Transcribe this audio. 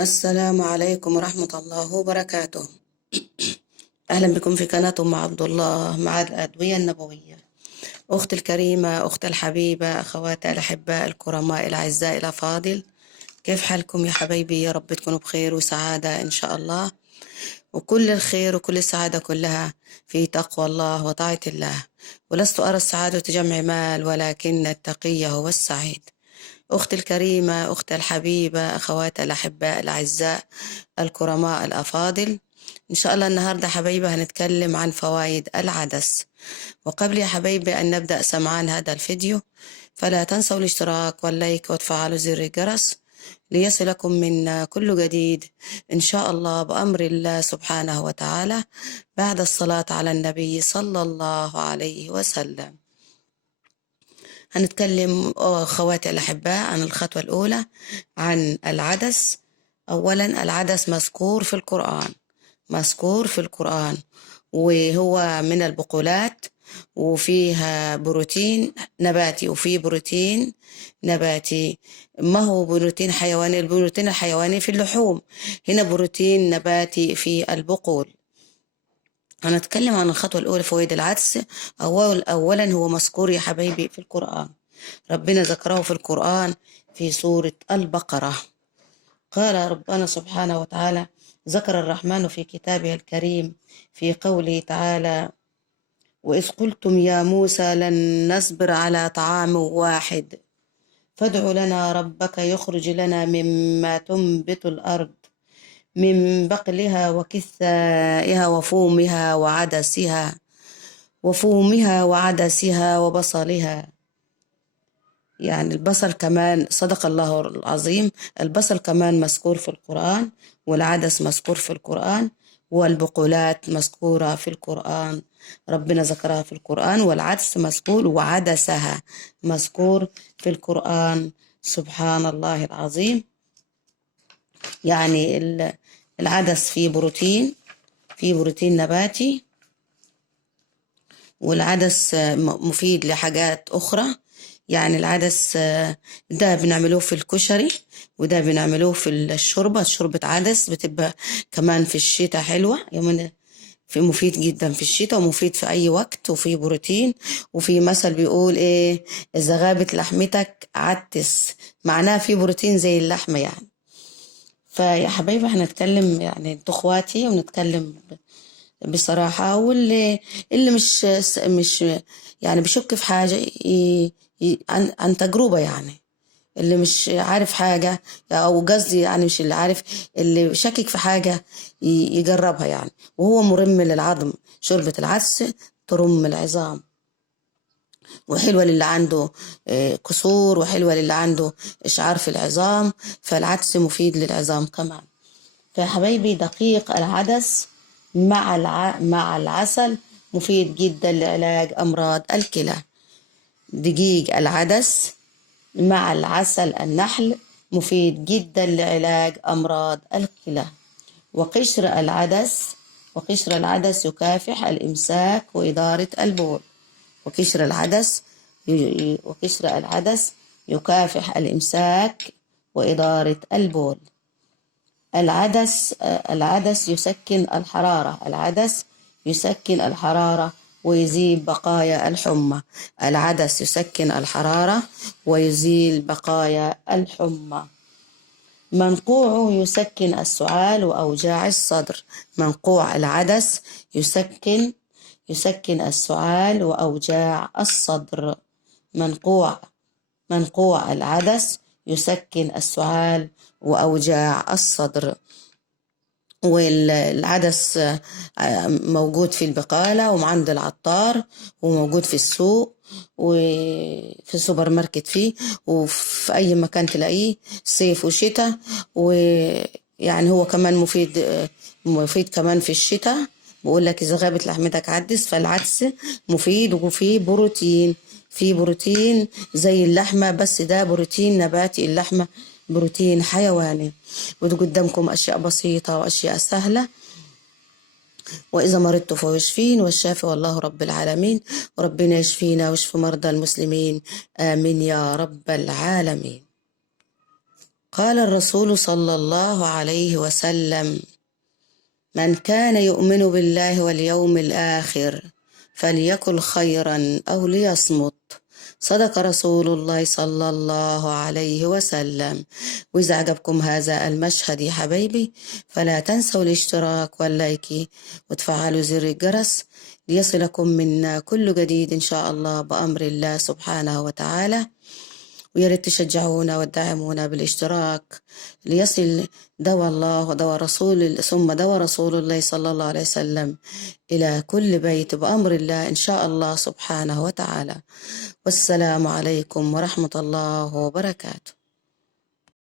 السلام عليكم ورحمة الله وبركاته. أهلا بكم في قناة أم عبد الله مع الأدوية النبوية. أختي الكريمة، أختي الحبيبة، أخواتي الأحباء الكرماء الأعزاء الأفاضل، كيف حالكم يا حبايبي؟ يا رب تكونوا بخير وسعادة إن شاء الله، وكل الخير وكل السعادة كلها في تقوى الله وطاعة الله. ولست أرى السعادة جمع مال، ولكن التقي هو السعيد. أختي الكريمة، أختي الحبيبة، أخواتي الأحباء الأعزاء الكرماء الأفاضل، إن شاء الله النهاردة حبايبي هنتكلم عن فوائد العدس. وقبل يا حبايبي أن نبدأ سمعان هذا الفيديو، فلا تنسوا الاشتراك واللايك وتفعلوا زر الجرس ليصلكم من كل جديد إن شاء الله بأمر الله سبحانه وتعالى، بعد الصلاة على النبي صلى الله عليه وسلم. هنتكلم أخواتي الأحباء عن الخطوة الأولى، عن العدس. أولا، العدس مذكور في القرآن، مذكور في القرآن، وهو من البقولات، وفيها بروتين نباتي وفيه بروتين نباتي. ما هو بروتين حيواني؟ البروتين الحيواني في اللحوم، هنا بروتين نباتي في البقول. هنتكلم عن الخطوة الأولى، فوائد العدس. أولا هو مذكور يا حبايبي في القرآن، ربنا ذكره في القرآن في سورة البقرة. قال ربنا سبحانه وتعالى: ذكر الرحمن في كتابه الكريم في قوله تعالى: وإذ قلتم يا موسى لن نصبر على طعام واحد فادع لنا ربك يخرج لنا مما تنبت الأرض من بقلها وكثائها وفومها وعدسها وبصلها. يعني البصل كمان، صدق الله العظيم، البصل كمان مذكور في القرآن، والعدس مذكور في القرآن، والبقولات مذكورة في القرآن، ربنا ذكرها في القرآن، والعدس مذكور وعدسها مذكور في القرآن. سبحان الله العظيم. يعني العدس فيه بروتين، فيه بروتين نباتي، والعدس مفيد لحاجات أخرى. يعني العدس ده بنعملوه في الكشري، وده بنعملوه في الشوربة، شوربة عدس بتبقى كمان في الشتاء حلوة، يومنا في مفيد جدا في الشتاء، ومفيد في أي وقت، وفي بروتين. وفي مثل بيقول إيه: إذا غابت لحمتك عدس، معناها في بروتين زي اللحمة يعني. فيا حبايبي هنتكلم، يعني انتوا اخواتي، ونتكلم بصراحة. واللي مش يعني بشك في حاجة عن تجربة، يعني اللي مش عارف حاجة، أو قصدي يعني مش اللي عارف، اللي شاكك في حاجة يجربها يعني. وهو مرم للعظم، شوربة العدس ترم العظام، وحلوة للي عنده كسور، وحلوة للي عنده إشعار في العظام، فالعدس مفيد للعظام كمان. فيا حبايبي، دقيق العدس مع العسل مفيد جدا لعلاج أمراض الكلى. دقيق العدس مع العسل النحل مفيد جدا لعلاج أمراض الكلى. وقشر العدس يكافح الإمساك وإدارة البول. وقشر العدس يكافح الإمساك وإدارة البول. العدس يسكن الحرارة ويزيل بقايا الحمى. العدس يسكن الحرارة ويزيل بقايا الحمى. منقوعه يسكن السعال وأوجاع الصدر. منقوع العدس يسكن السعال وأوجاع الصدر. منقوع العدس يسكن السعال وأوجاع الصدر. والعدس موجود في البقالة وعند العطار، وموجود في السوق وفي السوبر ماركت فيه، وفي أي مكان تلاقيه، صيف وشتاء. ويعني هو كمان مفيد كمان في الشتاء. بقول لك إذا غابت لحمتك عدس، فالعدس مفيد، وفيه بروتين، في بروتين زي اللحمة، بس ده بروتين نباتي، اللحمة بروتين حيواني. وده قدامكم أشياء بسيطة وأشياء سهلة. وإذا مرضت فهو يشفين، والشافي والله رب العالمين. وربنا يشفينا ويشفي مرضى المسلمين، آمين يا رب العالمين. قال الرسول صلى الله عليه وسلم: من كان يؤمن بالله واليوم الآخر فليقل خيرا أو ليصمت. صدق رسول الله صلى الله عليه وسلم. وإذا عجبكم هذا المشهد يا حبايبي فلا تنسوا الاشتراك واللايك وتفعلوا زر الجرس ليصلكم منا كل جديد إن شاء الله بأمر الله سبحانه وتعالى. ويا ريت تشجعونا وتدعمونا بالاشتراك ليصل دعوى الله ودعوى رسول ثم دعوى رسول الله صلى الله عليه وسلم إلى كل بيت بأمر الله إن شاء الله سبحانه وتعالى. والسلام عليكم ورحمة الله وبركاته.